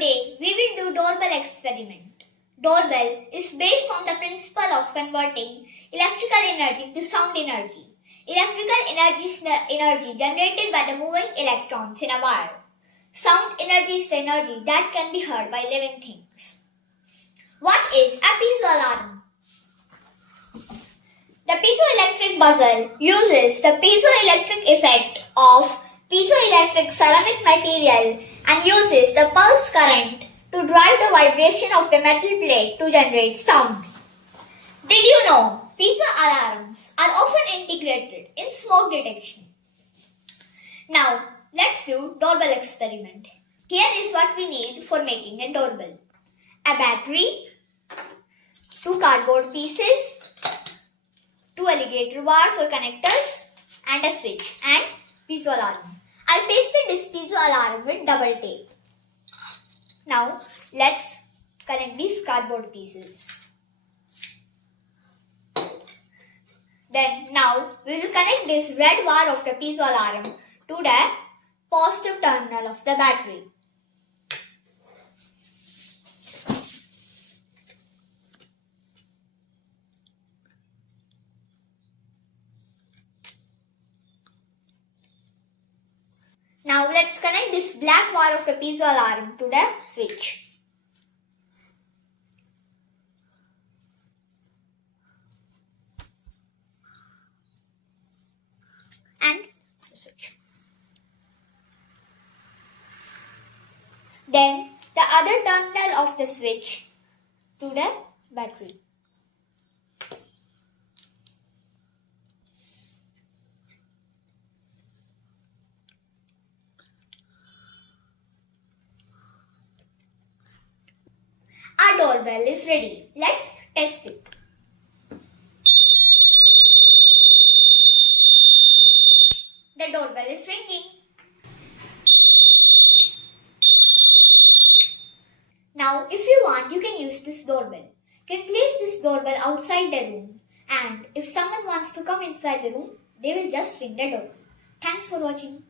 Today we will do doorbell experiment. Doorbell is based on the principle of converting electrical energy to sound energy. Electrical energy is the energy generated by the moving electrons in a wire. Sound energy is the energy that can be heard by living things. What is a piezo alarm? The piezoelectric buzzer uses the piezoelectric effect of piezoelectric ceramic material and uses the pulse current to drive the vibration of the metal plate to generate sound. Did you know piezo alarms are often integrated in smoke detection? Now let's do doorbell experiment. Here is what we need for making a doorbell. A battery, 2 cardboard pieces, 2 alligator bars or connectors, and a switch and piezo alarm. I pasted this piezo alarm with double tape. Now let's connect these cardboard pieces. Now we will connect this red wire of the piezo alarm to the positive terminal of the battery. Now let's connect this black wire of the piezo alarm to the switch. And the switch. Then the other terminal of the switch to the battery. Our doorbell is ready. Let's test it. The doorbell is ringing. Now, if you want, you can use this doorbell. You can place this doorbell outside the room, and if someone wants to come inside the room, they will just ring the doorbell. Thanks for watching.